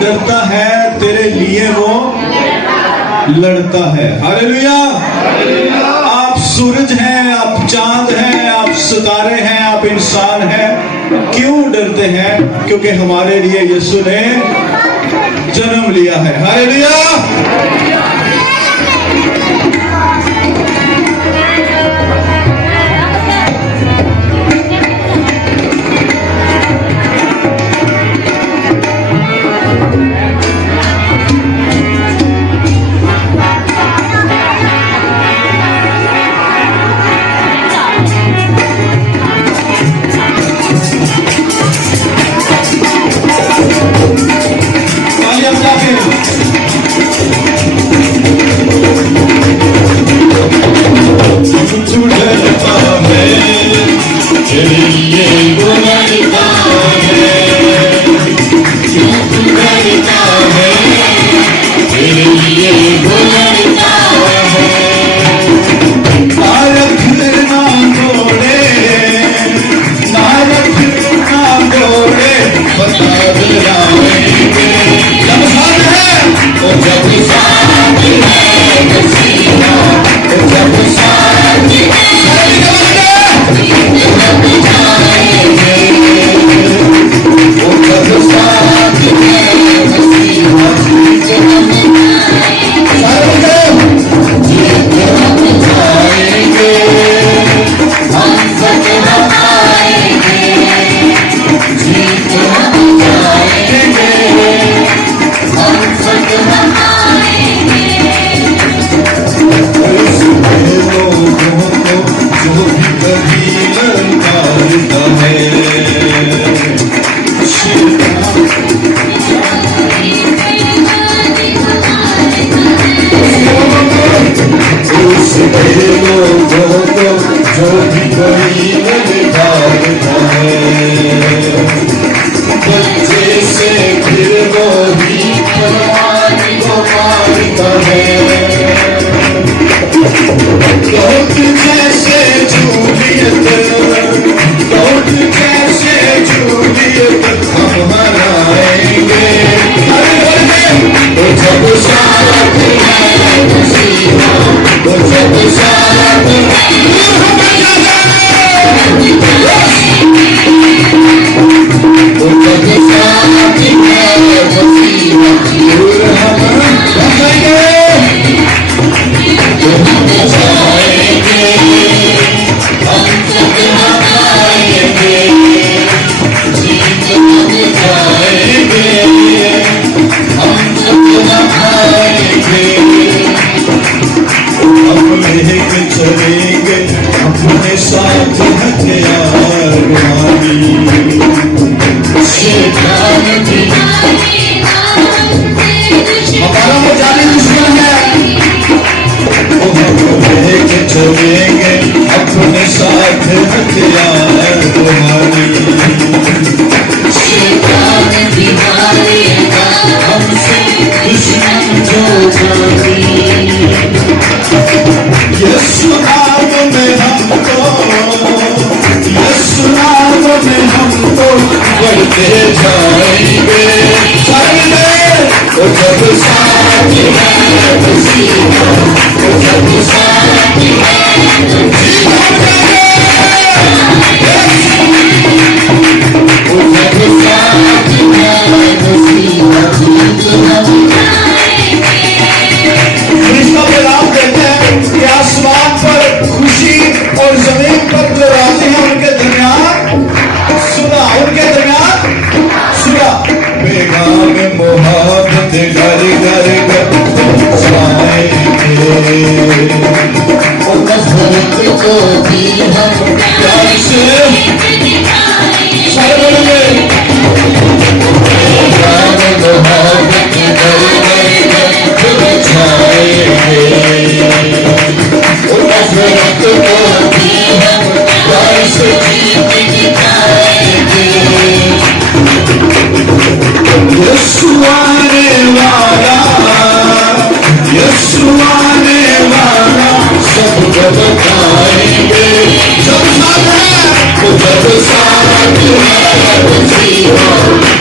डरता है तेरे लिए वो लड़ता है। हालेलुया। आप सूरज हैं, आप चांद हैं, आप सितारे हैं, आप इंसान हैं। क्यों डरते हैं? क्योंकि हमारे लिए यीशु ने जन्म लिया है। हालेलुया।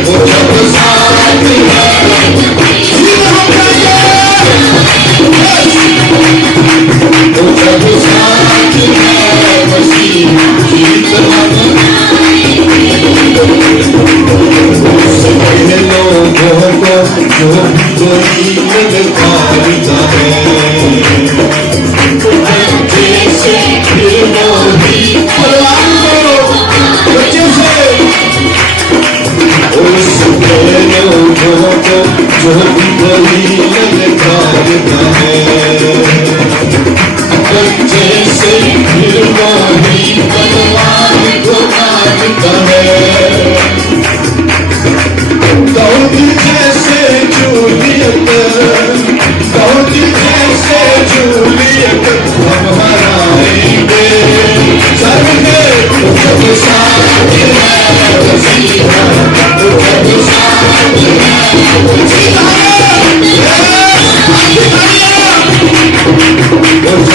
जब साथ है को जो कोई ललकारता है, जैसे फिर वही परवान को बच्चे से उस लोगों को जो कोई ललकारता है, जैसे फिर वही परवान को मारता है। दाऊद जैसे जूलियत, दाऊद जैसे जूलियत हम हराएंगे, सबके जब साथ है वसीला, जब साथ है वसीला,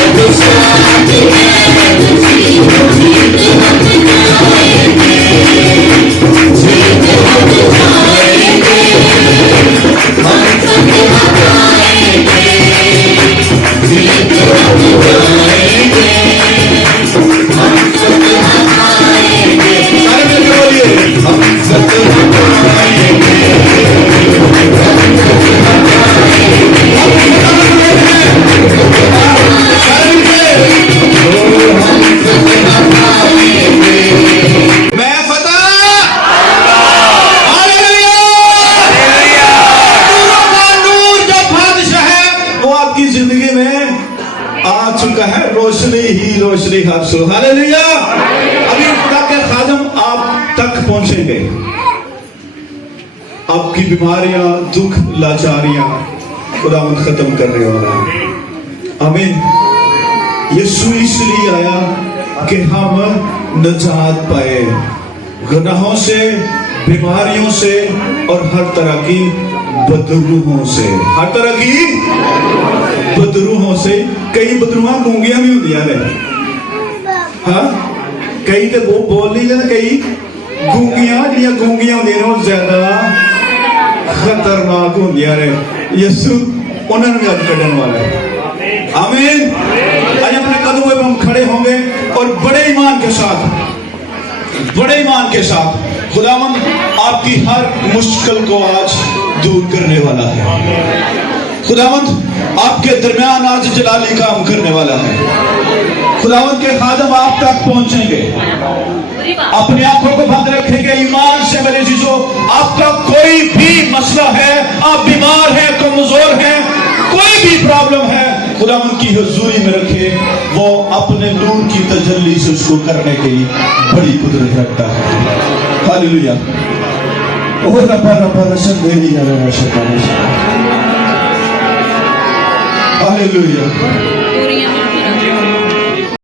जब साथ है वसीला, हम हराएंगे, रोशनी हासिल। हालेलुया। अभी खुदा के खादम आप तक पहुंचेंगे, आपकी बीमारियां, दुख, लाचारियां खुदा खत्म करने वाला है। आमीन। यीशु इसलिए आया कि हम निजात पाए गुनाहों से, बीमारियों से और हर तरह की बदरूहों से, हर तरह की बदरूहों से। कई बदरूहां गूंगियां भी होंदियां ने, हाँ कई तो वो बोल नहीं देना, कई गूंगियां जिहड़ियां गूंगियां होंदियां ने वो ज्यादा खतरनाक होंदियां ने। यीशु उन्हें भी अज कढ़न वाला है। आमीन। आज अपने कदमों पे हम खड़े होंगे और बड़े ईमान के साथ, बड़े ईमान के साथ खुदावंद आपकी हर मुश्किल को आज दूर करने वाला है। खुदावंद आपके दरमियान आज जलाली काम करने वाला है। खुदावंद के खादम आप तक पहुंचेंगे, अपनी आंखों को बंद रखेंगे ईमान से। मेरे चीजों, आपका कोई भी मसला है, आप बीमार हैं, कमजोर हैं, कोई भी प्रॉब्लम है, खुदावंद की हुजूरी में रखे। वो अपने नूर की तजल्ली से उसको करने की बड़ी कुदरत रखता है। हालेलुया। ओ रब्बा रब्बा रशन देवी या रशन। हालेलुया।